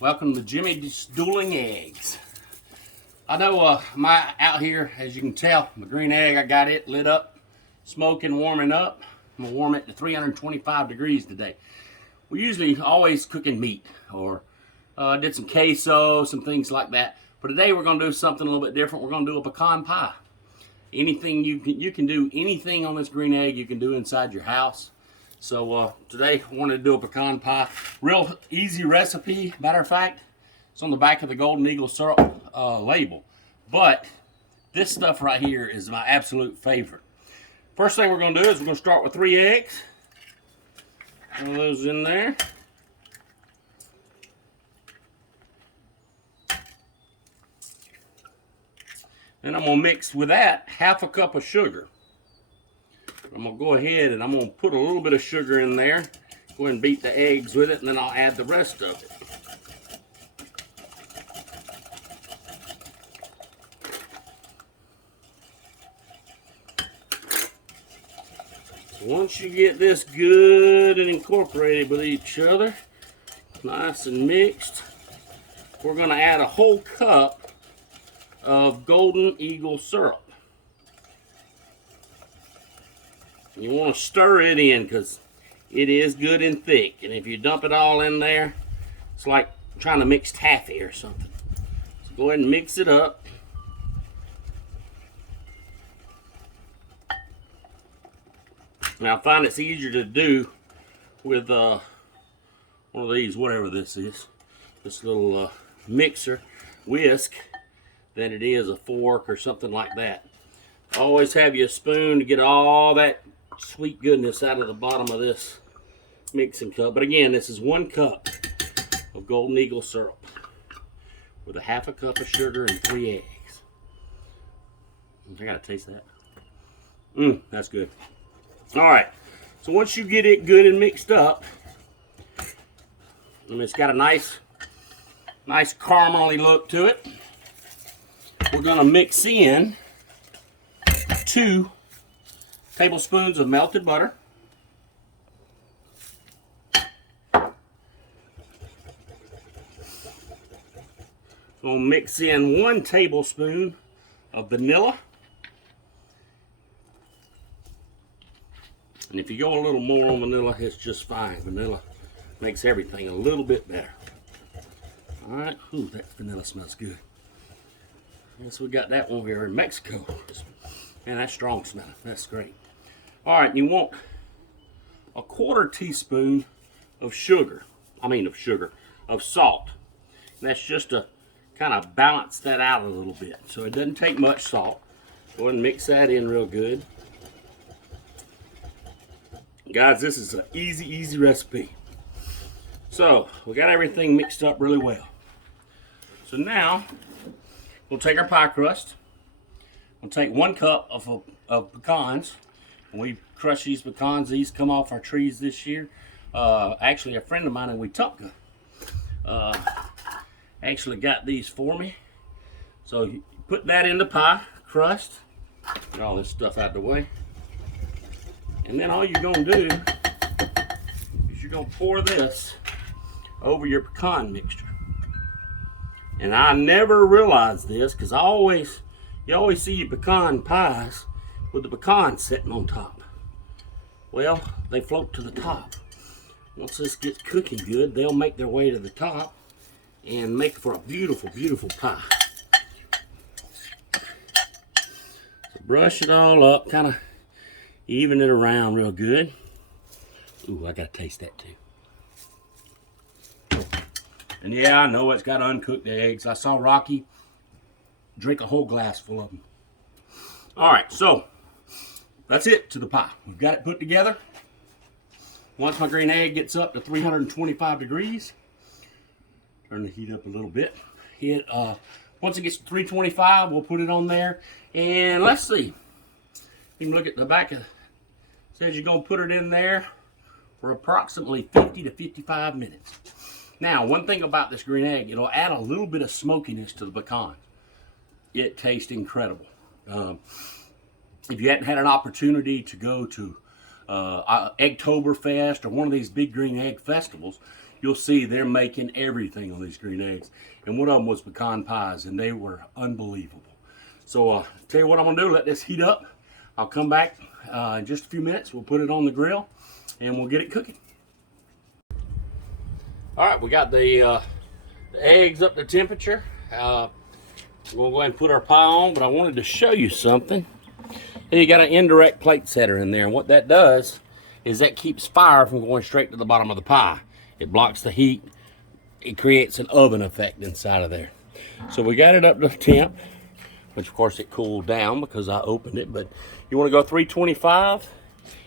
Welcome to Jimmy's Dueling Eggs. I know my out here, as you can tell, my green egg, I got it lit up, smoking, warming up. I'm gonna warm it to 325 degrees today. We usually always cooking meat or did some queso, some things like that. But today we're gonna do something a little bit different. We're gonna do a pecan pie. Anything you can do anything on this green egg you can do inside your house. So today I wanted to do a pecan pie. Real easy recipe. Matter of fact, it's on the back of the Golden Eagle syrup label. But this stuff right here is my absolute favorite. First thing we're going to do is we're going to start with 3 eggs. Throw those in there. Then I'm going to mix with that half a cup of sugar. I'm going to go ahead and I'm going to put a little bit of sugar in there. Go ahead and beat the eggs with it, and then I'll add the rest of it. So once you get this good and incorporated with each other, nice and mixed, we're going to add a whole cup of Golden Eagle syrup. You want to stir it in because it is good and thick. And if you dump it all in there, it's like trying to mix taffy or something. So go ahead and mix it up. Now I find it's easier to do with one of these, whatever this is, this little mixer, whisk, than it is a fork or something like that. Always have you a spoon to get all that sweet goodness out of the bottom of this mixing cup. But again, this is 1 cup of Golden Eagle syrup with a half a cup of sugar and 3 eggs. I gotta taste that. That's good. All right, so once you get it good and mixed up, and it's got a nice caramely look to it, we're gonna mix in 2 tablespoons of melted butter. We'll mix in 1 tablespoon of vanilla. And if you go a little more on vanilla, it's just fine. Vanilla makes everything a little bit better. All right, ooh, that vanilla smells good. Yes, we got that one here in Mexico. Man, that's strong smelling. That's great. All right, you want a 1/4 teaspoon of salt. And that's just to kind of balance that out a little bit. So it doesn't take much salt. Go ahead and mix that in real good. Guys, this is an easy recipe. So we got everything mixed up really well. So now we'll take our pie crust. We'll take 1 cup of pecans. We crush these pecans. These come off our trees this year. Actually, a friend of mine in Wetumpka actually got these for me. So you put that in the pie crust. Get all this stuff out of the way. And then all you're going to do is you're going to pour this over your pecan mixture. And I never realized this because you always see your pecan pies with the pecans sitting on top. Well, they float to the top. Once this gets cooking good, they'll make their way to the top and make for a beautiful pie. So brush it all up, kind of even it around real good. Ooh, I gotta taste that too. And yeah, I know it's got uncooked eggs. I saw Rocky drink a whole glass full of them. All right, so that's it to the pie. We've got it put together. Once my green egg gets up to 325 degrees, turn the heat up a little bit. Once it gets to 325, we'll put it on there. And let's see. You can look at the back of says you're going to put it in there for approximately 50 to 55 minutes. Now, one thing about this green egg, it'll add a little bit of smokiness to the pecan. It tastes incredible. If you hadn't had an opportunity to go to Eggtoberfest or one of these big green egg festivals, you'll see they're making everything on these green eggs. And one of them was pecan pies, and they were unbelievable. So tell you what I'm gonna do, let this heat up. I'll come back in just a few minutes. We'll put it on the grill and we'll get it cooking. All right, we got the eggs up to temperature. We'll go ahead and put our pie on, but I wanted to show you something. You got an indirect plate setter in there, and what that does is that keeps fire from going straight to the bottom of the pie. It blocks the heat. It creates an oven effect inside of there. So we got it up to temp, which of course it cooled down because I opened it, but you want to go 325,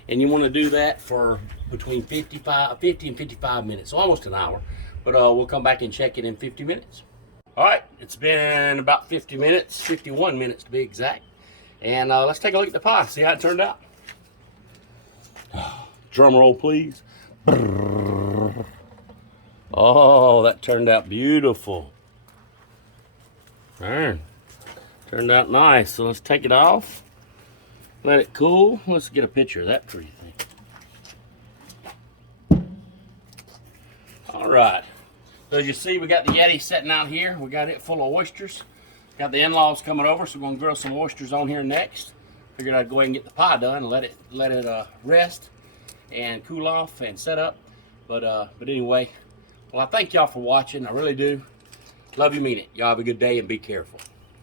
and you want to do that for between 50 and 55 minutes, so almost an hour. But we'll come back and check it in 50 minutes. All right, it's been about 50 minutes, 51 minutes to be exact. And let's take a look at the pie, see how it turned out. Drum roll, please. Oh, that turned out beautiful. Darn, turned out nice. So let's take it off, let it cool. Let's get a picture of that pretty thing. All right. So as you see, we got the Yeti sitting out here. We got it full of oysters. Got the in-laws coming over, so we're gonna grill some oysters on here next. Figured I'd go ahead and get the pie done and let it rest and cool off and set up. But anyway, well, I thank y'all for watching. I really do. Love you, mean it. Y'all have a good day and be careful.